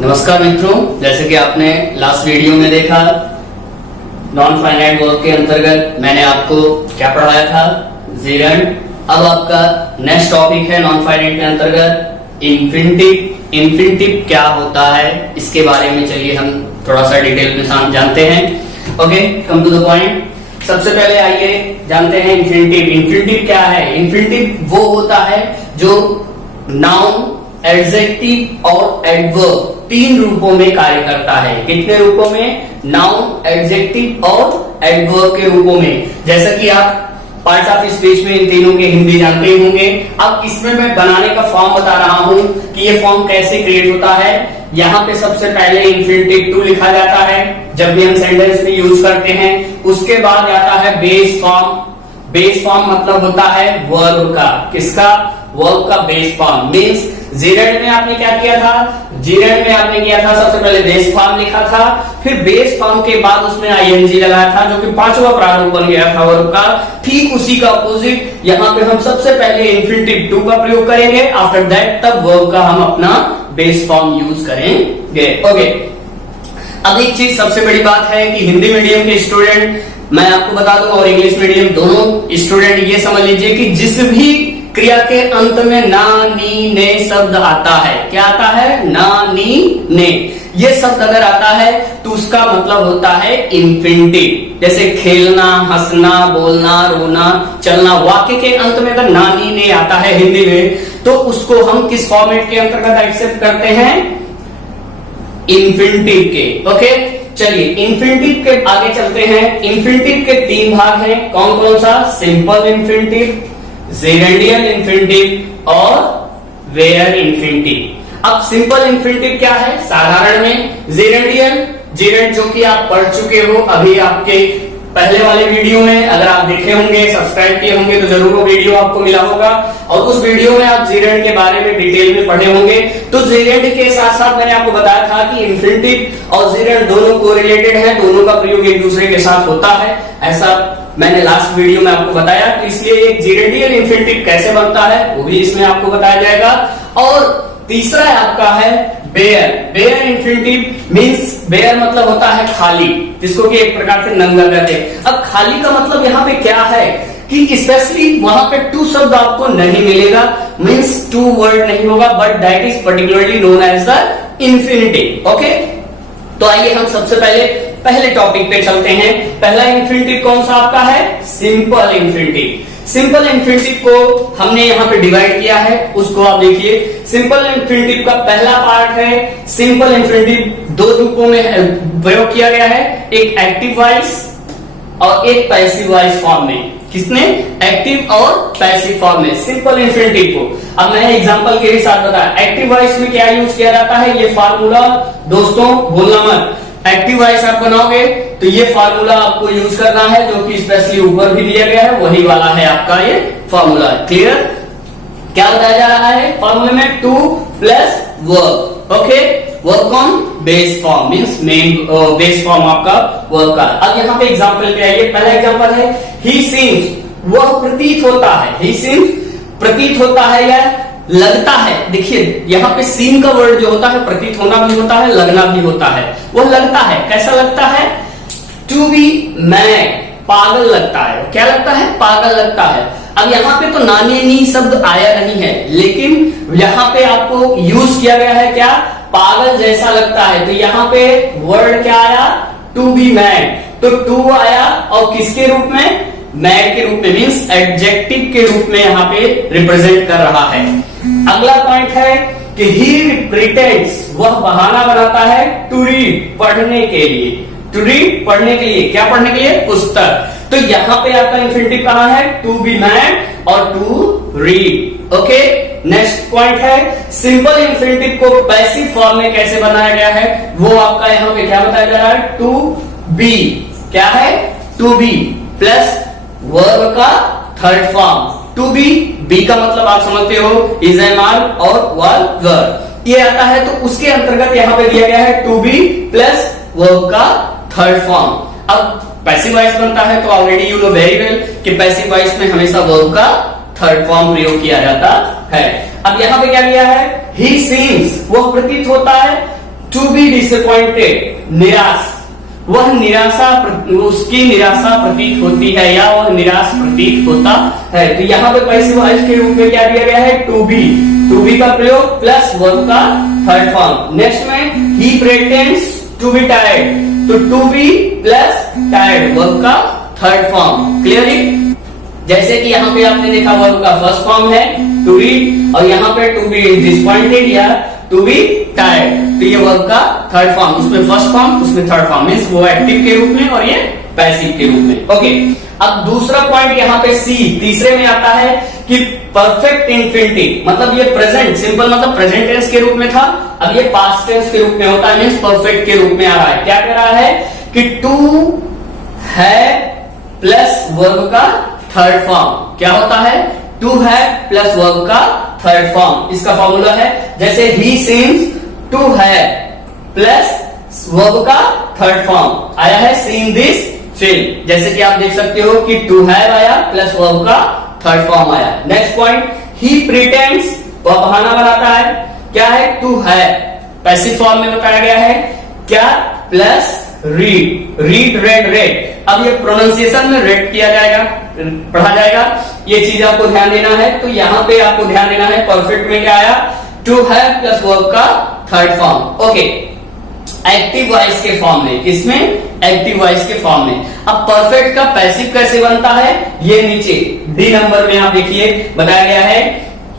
नमस्कार मित्रों, जैसे कि आपने लास्ट वीडियो में देखा, नॉन फाइनाइट वर्ब के अंतर्गत मैंने आपको क्या पढ़ाया था, जीरंड। अब आपका नेक्स्ट टॉपिक है नॉन फाइनाइट के अंतर्गत इन्फिनिटिव। इन्फिनिटिव क्या होता है इसके बारे में चलिए हम थोड़ा सा डिटेल में जानते हैं। Okay, come to the point. सबसे पहले आइए जानते हैं इन्फिनिटिव। इन्फिनिटिव क्या है? इन्फिनिटिव वो होता है जो नाउन, एडजेक्टिव और एडवर्ब तीन रूपों में कार्य करता है। कितने रूपों में? नाउन, एडजेक्टिव और एडवर्ब के रूपों में। जैसा कि आप पार्ट ऑफ स्पीच में इन तीनों के हिंदी जानते ही होंगे। अब इसमें मैं बनाने का फॉर्म बता रहा हूं कि ये फॉर्म कैसे क्रिएट होता है। यहाँ पे सबसे पहले इन्फिनिटिव टू लिखा जाता है जब भी हम सेंटेंस में यूज करते हैं। उसके बाद आता है बेस फॉर्म। बेस फॉर्म मतलब होता है वर्ब का। किसका? वर्ब का बेस फॉर्म। मीन्स जीरेंड में आपने क्या किया था? जीरेंड में आपने किया था सबसे पहले बेस फॉर्म लिखा था, फिर बेस फॉर्म के बाद उसमें आईएनजी लगाया था जो कि पांचवा प्रारूप बन गया था वर्ब का। ठीक उसी का अपोजिट यहाँ पे हम सबसे पहले इन्फिनिटिव टू का प्रयोग करेंगे। आफ्टर दैट तब वर्ब का हम अपना बेस फॉर्म यूज करेंगे। ओके, अब एक चीज सबसे बड़ी बात है कि हिंदी मीडियम के स्टूडेंट, मैं आपको बता दूं, और इंग्लिश मीडियम दोनों स्टूडेंट ये समझ लीजिए कि जिस भी क्रिया के अंत में ना, नी, ने शब्द आता है, क्या आता है? ना, नी, ने, ये शब्द अगर आता है तो उसका मतलब होता है इन्फिनिटिव। जैसे खेलना, हंसना, बोलना, रोना, चलना, वाक्य के अंत में अगर ना, नी, ने आता है हिंदी में तो उसको हम किस फॉर्मेट के अंतर्गत एक्सेप्ट करते हैं? इन्फिनिटिव के। ओके, चलिए इन्फिनिटिव के आगे चलते हैं। इन्फिनिटिव के तीन भाग हैं। कौन कौन सा? सिंपल इन्फिनिटिव, जेरेंडियल इन्फिनिटिव और वेयर इन्फिनिटिव। अब सिंपल इन्फिनिटिव क्या है? साधारण में जेरेंडियल, जेरेंड जो कि आप पढ़ चुके हो अभी आपके पहले वाले वीडियो में, अगर आप देखे होंगे, सब्सक्राइब किए होंगे तो जरूर वो वीडियो आपको मिला होगा और उस वीडियो में आप जेरेंड के बारे में डिटेल में पढ़े होंगे। तो जेरेंड के साथ साथ मैंने आपको बताया था कि इन्फिनिटिव और जेरेंड दोनों कोरिलेटेड है, दोनों का प्रयोग एक दूसरे के साथ होता है, ऐसा मैंने लास्ट वीडियो में आपको बताया। तो इसलिए एक जेरेंडियल इन्फिनिटिव कैसे बनता है वो भी इसमें आपको बताया जाएगा। और तीसरा आपका है bare. Bare infinitive means, bare मतलब होता है खाली, जिसको कि एक प्रकार से नंगा कहते हैं। अब खाली का मतलब यहाँ पे क्या है कि स्पेशली वहां पे टू शब्द आपको नहीं मिलेगा, मींस टू वर्ड नहीं होगा, but that is particularly known as the infinitive. Okay, तो आइए हम सबसे पहले टॉपिक पे चलते हैं। पहला इन्फिनिटिव कौन सा आपका है? Simple infinitive. सिंपल इन्फिनिटिव को हमने यहाँ पे डिवाइड किया है, उसको आप देखिए। सिंपल इन्फिनिटिव का पहला पार्ट है, सिंपल इन्फिनिटिव दो रूपों में प्रयोग किया गया है, एक एक्टिव वॉइस और एक पैसिव वॉइस फॉर्म में। किसने? एक्टिव और पैसिव फॉर्म में सिंपल इन्फिनिटिव को। अब मैंने एग्जांपल के साथ बताया। एक्टिव वॉइस में क्या यूज किया जाता है? ये फार्मूला दोस्तों भूलना मत। एक्टिव वॉइस आप बनाओगे तो ये फार्मूला आपको यूज करना है जो कि स्पेशली ऊपर भी दिया गया है, वही वाला है आपका ये फार्मूला। क्लियर? क्या बताया जा रहा है फार्मूले में? To plus verb. Okay, verb कौन? Base form means main base form आपका वर्ब का। अब यहाँ पे एग्जांपल पे आइए। पहला एग्जांपल है ही सीम्स, वह प्रतीत होता है। ही सीम्स प्रतीत होता है या लगता है। देखिए यहाँ पे सीम का वर्ड जो होता है प्रतीत होना भी होता है, लगना भी होता है। वह लगता है, कैसा लगता है? टू बी मैड, पागल लगता है। क्या लगता है? पागल लगता है। अब यहाँ पे तो नानी नी शब्द आया नहीं है, लेकिन यहाँ पे आपको यूज किया गया है क्या? पागल जैसा लगता है। तो यहाँ पे वर्ड क्या आया? To be mad. तो टू आया और किसके रूप में? मैड के रूप में, मीन्स एडजेक्टिव के रूप में यहाँ पे रिप्रेजेंट कर रहा है। अगला पॉइंट है कि ही प्रिटेंड्स, वह बहाना बनाता है टू रीड, पढ़ने के लिए। टू रीड, पढ़ने के लिए। क्या पढ़ने के लिए? पुस्तक। तो यहाँ पे आपका इन्फिनिटिव कहाँ है? टू बी मैड और to read. Okay, next point है सिंपल इन्फिनिटिव को पैसिव फॉर्म में कैसे बनाया गया है, वो आपका यहाँ पे क्या बताया जा रहा है? To be. क्या है? टू बी प्लस वर्ब का third form. To be, be का मतलब आप समझते हो इज एम आर और वर्ब, ये आता है। तो उसके अंतर्गत यहाँ पे दिया गया है टू बी प्लस वर्ब का थर्ड फॉर्म। अब पैसिव वॉइस बनता है तो already you know very well कि पैसिव वॉइस में हमेशा वर्ब का थर्ड फॉर्म प्रयोग किया जाता है। अब यहाँ पे क्या दिया है? ही सीम्स, वो प्रतीत होता है टू बी डिसअपॉइंटेड, निराश, वह निराशा, उसकी निराशा प्रतीत होती है या वह निराश प्रतीत होता है। तो यहाँ पे पैसिव वॉइस के रूप में क्या दिया गया है, टू बी का प्रयोग प्लस वर्ब का थर्ड फॉर्म। नेक्स्ट में he pretends to be tired, तो to be plus tired verb का थर्ड फॉर्म। क्लियरली, जैसे कि यहाँ पे आपने देखा वर्ब का फर्स्ट फॉर्म है टू रीड और यहाँ पे टू बी डिसअपॉइंटेड या टू बी टायर्ड, तो ये वर्ब का थर्ड फॉर्म, उसमें फर्स्ट फॉर्म उसमें थर्ड फॉर्म, मींस वो एक्टिव के रूप में और ये पैसिव के रूप में। ओके, अब दूसरा पॉइंट यहाँ पे सी तीसरे में आता है कि परफेक्ट इंफिनिटिव, मतलब ये प्रेजेंट सिंपल मतलब प्रेजेंट टेंस के रूप में था, अब ये पास्ट टेंस के रूप में होता है, मींस परफेक्ट के रूप में आ रहा है। क्या कह रहा है कि टू है प्लस वर्ब का थर्ड फॉर्म, क्या होता है, टू है प्लस वर्ब का थर्ड फॉर्म। इसका फॉर्मूला है जैसे ही सीम्स टू है प्लस वर्ब का थर्ड फॉर्म आया है सीन दिस फिल्म, जैसे कि आप देख सकते हो कि टू हैव आया प्लस वर्ब का थर्ड फॉर्म आया। नेक्स्ट पॉइंट, ही प्रिटेंड्स, वह बहाना बनाता है, क्या है, टू है पैसिव फॉर्म में बताया गया है, क्या प्लस रीड, रेड रेड। अब ये प्रोनाउंसिएशन में रेड किया जाएगा, पढ़ा जाएगा, ये चीज आपको ध्यान देना है। तो यहाँ पे आपको ध्यान देना है परफेक्ट में क्या आया, टू है प्लस वर्ब का third form. Okay, active voice के फॉर्म में, किसमें, एक्टिव वॉइस के फॉर्म में। अब परफेक्ट का पैसिव कैसे बनता है, ये नीचे डी नंबर में आप देखिए बताया गया है।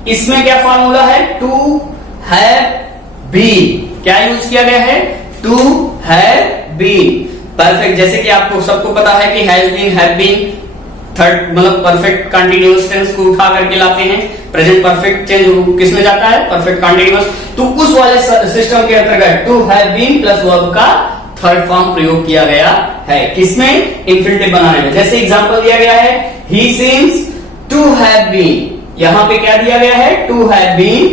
इसमें क्या फॉर्मूला है, टू है बी, क्या यूज किया गया है, टू है बी परफेक्ट, जैसे कि आपको सबको पता है कि has been, have been third मतलब परफेक्ट कंटिन्यूअस टेंस को उठा करके लाते हैं, प्रेजेंट परफेक्ट चेंज किसमें जाता है, परफेक्ट कंटिन्यूअस। तो उस वाले सिस्टम के अंतर्गत to have been plus verb का थर्ड फॉर्म प्रयोग किया गया है, किसमें, इंफिनिटिव बनाने में। जैसे एग्जांपल दिया गया है, he seems to have been, यहां पे क्या दिया गया है, to have been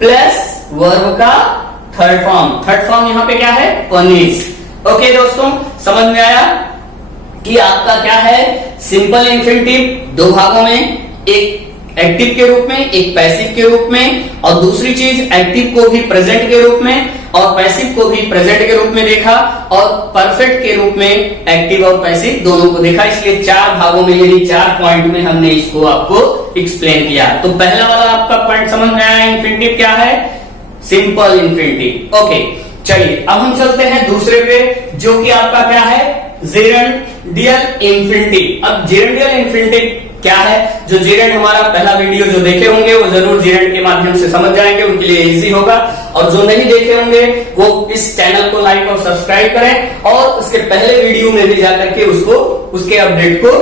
plus verb का थर्ड फॉर्म यहां पे क्या है, पनिश। ओके दोस्तों, समझ में आया कि आपका क्या है, सिंपल इंफिनिटिव दो भागों में, एक एक्टिव के रूप में, एक पैसिव के रूप में, और दूसरी चीज एक्टिव को भी प्रेजेंट के रूप में और पैसिव को भी प्रेजेंट के रूप में देखा, और परफेक्ट के रूप में एक्टिव और पैसिव दोनों को देखा। इसलिए चार भागों में यानी 4 पॉइंट में हमने इसको आपको एक्सप्लेन किया। तो पहला वाला आपका पॉइंट समझ में आया, इंफिनिटिव क्या है, सिंपल इंफिनिटिव। ओके, चलिए अब हम चलते हैं दूसरे पे, जो कि आपका क्या है, जेरेंडियल इंफिनिटिव। अब जेरेंडियल इंफिनिटिव क्या है, जो जेरेंड हमारा पहला वीडियो जो देखे होंगे वो जरूर जेरेंड के माध्यम से समझ जाएंगे, उनके लिए इजी होगा, और जो नहीं देखे होंगे वो इस चैनल को लाइक और सब्सक्राइब करें और उसके पहले वीडियो में भी जाकर के उसके अपडेट को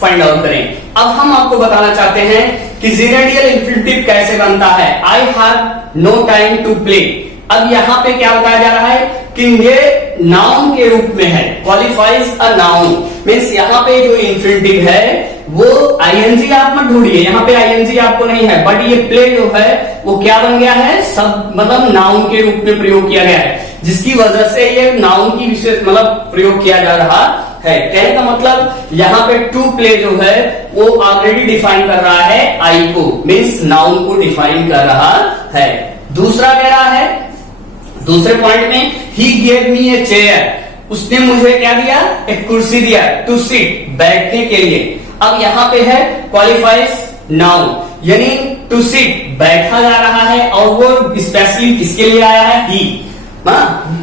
फाइंड आउट करें। अब हम आपको बताना चाहते हैं कि जेरेंडियल इंफिनिटिव कैसे बनता है। I have no time to play, अब यहाँ पे क्या बताया जा रहा है कि ये नाउन के रूप में है, क्वालिफाइज अ नाउन, मीन्स यहाँ पे जो इंफिनिटिव है वो आईएनजी आप मत ढूंढिए, यहाँ पे आईएनजी आपको नहीं है, बट ये प्ले जो है वो क्या बन गया है, सब मतलब नाउन के रूप में प्रयोग किया गया है, जिसकी वजह से ये नाउन की विशेष मतलब प्रयोग किया जा रहा है। कहने का मतलब यहाँ पे टू प्ले जो है वो ऑलरेडी डिफाइन कर रहा है आई को, मीन्स नाउन को डिफाइन कर रहा है। दूसरा कह रहा है, दूसरे पॉइंट में, he gave me a chair, उसने मुझे क्या दिया, एक कुर्सी दिया, टू सिट, बैठने के लिए। अब यहाँ पे है क्वालिफाइज नाउन, यानी टू सिट बैठा जा रहा है, और वो स्पेशली किसके लिए आया है, ही,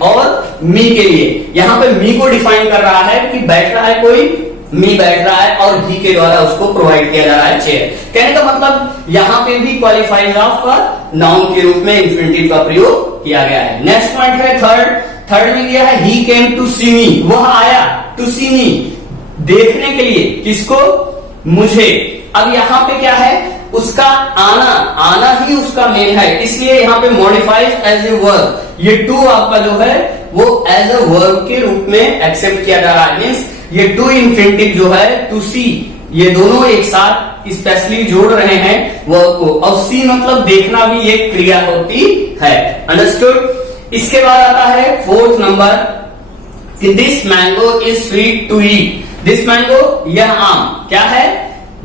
और मी के लिए। यहाँ पे मी को डिफाइन कर रहा है कि बैठ रहा है कोई, मी बैठ रहा है, और ही के द्वारा उसको प्रोवाइड किया जा रहा है चेयर। कहने का मतलब यहाँ पे भी क्वालिफाइज ऑफ नाउन के रूप में इंफिनिटिव का प्रयोग किया गया है। नेक्स्ट पॉइंट है थर्ड में दिया है, ही केम टू सी मी, वह आया, टू सी मी, देखने के लिए, किसको, मुझे। अब यहाँ पे क्या है, उसका आना ही उसका मेन है, इसलिए यहाँ पे मॉडिफाइज एज ए वर्ब, ये टू आपका जो है वो एज ए वर्ब के रूप में एक्सेप्ट किया जा रहा है, मीन्स ये टू इंफिनिटिव जो है, टू सी, ये दोनों एक साथ स्पेशली जोड़ रहे हैं वर्ब को, और सी मतलब देखना भी एक क्रिया होती है, अंडरस्टूड। इसके बाद आता है fourth number, this mango is sweet to eat, this mango, यह आम क्या है,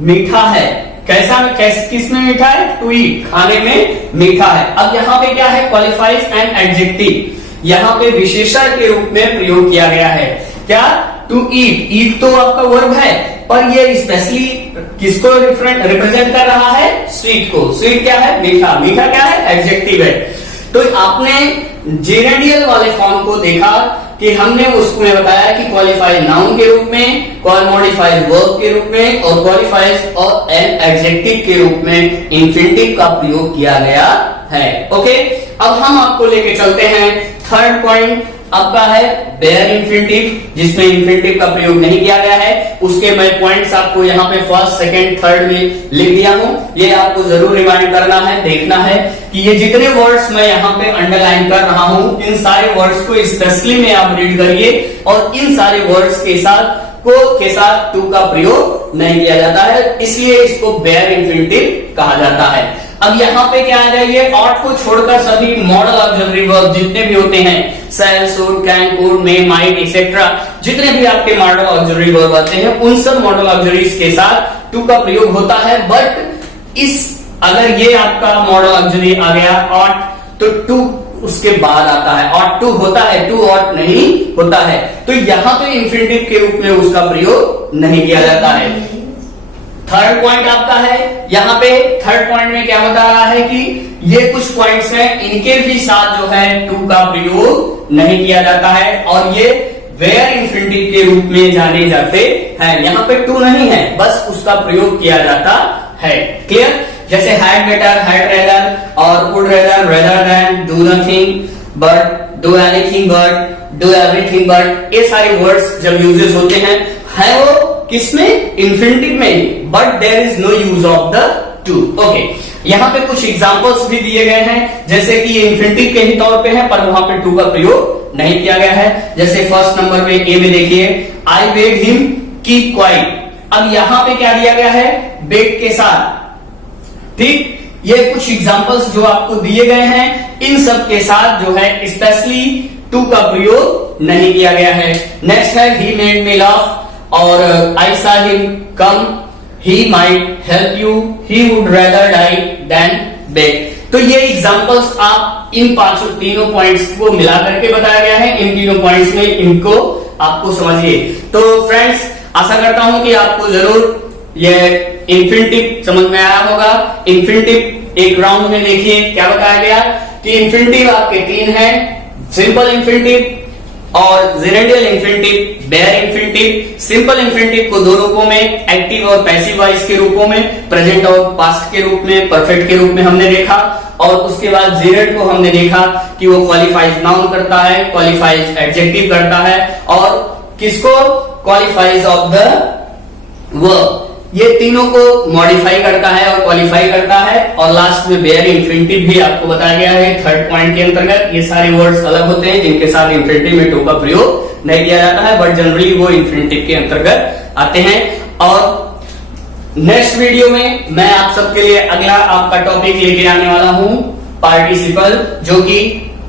मीठा है। कैसा, किसमें मीठा है, टू ईट, खाने में मीठा है। अब यहाँ पे क्या है, क्वालिफाइज एंड एडजेक्टिव, यहाँ पे विशेषण के रूप में प्रयोग किया गया है। क्या? To eat. ईट तो आपका वर्ब है, पर ये स्पेशली किसको रिप्रेजेंट कर रहा है? स्वीट को। स्वीट क्या है? मीठा। मीठा क्या है? एडजेक्टिव है। तो आपने जेरेंडियल वाले फॉर्म को देखा कि हमने उसमें बताया कि क्वालिफाइड नाउन के रूप में, मॉडिफाइड वर्ब के रूप में और क्वालिफाइड और एन एडजेक्टिव के रूप में इंफिनिटिव का प्रयोग किया गया है। ओके, अब हम आपको लेके चलते हैं थर्ड पॉइंट। आपका है बेयर इंफिनिटिव, जिसमें इंफिनिटिव का प्रयोग नहीं किया गया है। उसके मैं पॉइंट्स आपको यहाँ पे फर्स्ट, सेकंड, थर्ड में लिख दिया हूं। ये आपको जरूर रिमाइंड करना है, देखना है कि ये जितने वर्ड्स मैं यहाँ पे अंडरलाइन कर रहा हूं, इन सारे वर्ड्स को स्पेशली में आप रीड करिए और इन सारे वर्ड्स के साथ टू का प्रयोग नहीं किया जाता है, इसलिए इसको बेयर इंफिनिटिव कहा जाता है। अब यहाँ पे क्या आ जाइए, ऑट को छोड़कर सभी मॉडल ऑक्सिलरी वर्ब जितने भी होते हैं, shall, should, can, could, may, might etcetera, जितने भी आपके मॉडल ऑक्सिलरी वर्ब आते हैं, उन सब मॉडल ऑक्सिलरीज के साथ टू का प्रयोग होता है। बट अगर ये आपका मॉडल ऑक्सिलरी आ गया ऑट, तो टू उसके बाद आता है। ऑट टू होता है, टू ऑट नहीं होता है। तो यहाँ पे इंफिनिटिव के रूप में उसका प्रयोग नहीं किया जाता है। थर्ड पॉइंट आपका है, यहाँ पे थर्ड पॉइंट में क्या बता रहा है कि ये कुछ पॉइंट्स हैं, इनके भी साथ जो है टू का प्रयोग नहीं किया जाता है और ये वेयर इंफिनिटिव के रूप में जाने जाते हैं। यहाँ पे टू नहीं है, बस उसका प्रयोग किया जाता है। क्लियर? जैसे हैड बेटर, हैड रेदर और would rather, rather than, do nothing but, do anything but, do everything but, ये सारे वर्ड्स जब यूजेस होते हैं है वो किसमें? इंफिनिटिव में, but there is no use of the to. Okay, यहाँ पे कुछ एग्जांपल्स भी दिए गए हैं, जैसे कि ये इंफिनिटिव के ही तौर पे है, पर वहां पे टू का प्रयोग नहीं किया गया है। जैसे फर्स्ट नंबर पे ए में देखिए, I beg him keep quiet. अब यहाँ पे क्या दिया गया है? बेग के साथ। ठीक, ये कुछ एग्जांपल्स जो आपको दिए गए हैं, इन सब के साथ जो है स्पेशली टू का प्रयोग नहीं किया गया है। नेक्स्ट है ही मेड मी लाफ और आई सा him come, he might help you, he would rather die then bag. तो ये एग्जांपल्स आप इन तीनों पॉइंट्स को मिला करके बताया गया है। इन तीनों पॉइंट्स में इनको आपको समझिए। तो फ्रेंड्स, आशा करता हूं कि आपको जरूर ये इंफिनिटिव समझ में आया होगा। इंफिनिटिव एक राउंड में देखिए क्या बताया गया कि इंफिनिटिव आपके तीन हैं, सिंपल इंफिनिटिव और gerundial infinitive, bare infinitive. Simple infinitive को दो रूपों में, एक्टिव और पैसिव वॉइस के रूपों में, प्रेजेंट और पास्ट के रूप में, परफेक्ट के रूप में हमने देखा। और उसके बाद जेरेड को हमने देखा कि वो क्वालिफाइज नाउन करता है, क्वालिफाइज एडजेक्टिव करता है और किसको? Qualifies of the verb. ये तीनों को मॉडिफाई करता है और क्वालिफाई करता है। और लास्ट में बेयर इंफिनिटिव भी आपको बताया गया है थर्ड पॉइंट के अंतर्गत। ये सारे वर्ड्स अलग होते हैं जिनके साथ इंफिनिटिव में टू का प्रयोग नहीं किया जाता है, बट जनरली वो इंफिनिटिव के अंतर्गत आते हैं। और नेक्स्ट वीडियो में मैं आप सबके लिए अगला आपका टॉपिक लेके आने वाला हूं, पार्टिसिपल, जो कि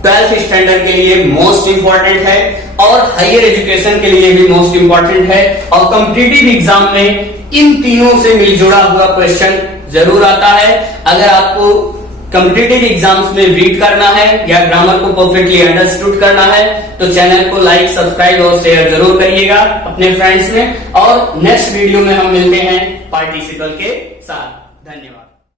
12th स्टैंडर्ड के लिए मोस्ट इंपॉर्टेंट है और हायर एजुकेशन के लिए भी मोस्ट इंपॉर्टेंट है। और कॉम्पिटिटिव एग्जाम में इन तीनों से मिलजुड़ा हुआ क्वेश्चन जरूर आता है। अगर आपको कॉम्पिटिटिव एग्जाम्स में रीड करना है या ग्रामर को परफेक्टली अंडरस्टूड करना है, तो चैनल को लाइक, सब्सक्राइब और शेयर जरूर करिएगा अपने फ्रेंड्स में। और नेक्स्ट वीडियो में हम मिलते हैं पार्टिसिपल के साथ। धन्यवाद।